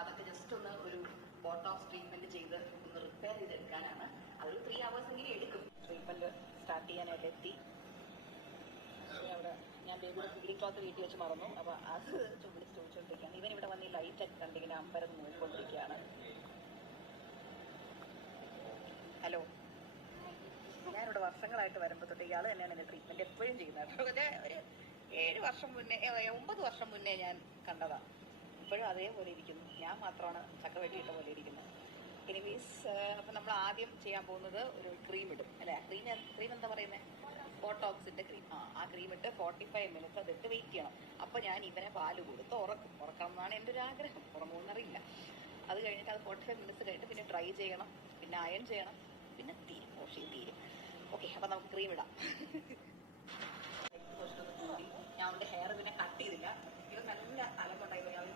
അതൊക്കെ ജസ്റ്റ് ഒന്ന് ഒരു ബോട്ടോക്സ് ട്രീറ്റ്മെന്റ് ചെയ്ത് ഒന്ന് റിപ്പയർ ചെയ്തെടുക്കാനാണ്. അതൊരു 3 hours എങ്കിലും എടുക്കും. ട്രീറ്റ്മെന്റ് സ്റ്റാർട്ട് ചെയ്യാനായിട്ട് എത്തി. അവിടെ ഞാൻ ബേബിയുടെ ഫീഡിംഗ് ക്ലോത്ത് വീട്ടിൽ വെച്ച് മറന്നു. അപ്പൊ അത് ചോദിച്ചുകൊണ്ടിരിക്കുകയാണ്. ഇവൻ ഇവിടെ വന്ന് ഈ ലൈറ്റ് ഒക്കെ കണ്ടിങ്ങനെ അമ്പരം നോക്കിക്കൊണ്ടിരിക്കുകയാണ്. ഹലോ, ഞാനിവിടെ വർഷങ്ങളായിട്ട് വരുമ്പോൾ തൊട്ട് ഇയാൾ തന്നെയാണ് എൻ്റെ ട്രീറ്റ്മെന്റ് എപ്പോഴും ചെയ്യുന്നത്. ഒരു 7 വർഷം മുന്നേ 9 വർഷം മുന്നേ ഞാൻ കണ്ടതാണ്. ഇപ്പോഴും അതേപോലെ ഇരിക്കുന്നു. ഞാൻ മാത്രമാണ് ചക്കവെട്ടിയിട്ട പോലെ ഇരിക്കുന്നത്. എനിവേസ്, അപ്പം നമ്മൾ ആദ്യം ചെയ്യാൻ പോകുന്നത് ഒരു ക്രീം ഇടും അല്ലേ? ക്രീം എന്താ പറയുന്നത്? ബോട്ടോക്സിന്റെ ക്രീം. ആ ക്രീം ഇട്ട് 45 minutes അതിട്ട് വെയിറ്റ് ചെയ്യണം. അപ്പം ഞാൻ ഇവനെ പാല് കൊടുത്ത് ഉറക്കണം എന്നാണ് എൻ്റെ ഒരു ആഗ്രഹം. ഉറങ്ങുമെന്നറിയില്ല. അത് കഴിഞ്ഞിട്ട് അത് 45 minutes കഴിഞ്ഞിട്ട് പിന്നെ ഡ്രൈ ചെയ്യണം, പിന്നെ അയൺ ചെയ്യണം, പിന്നെ തീരും, വാഷിങ് തീരും. ഓക്കെ, അപ്പം നമുക്ക് ക്രീം ഇടാം. ഞാൻ അവൻ്റെ ഹെയർ പിന്നെ കട്ട് ചെയ്തില്ല. ഇത് നല്ല അലമ്പുണ്ടായിരുന്നു. ഞാൻ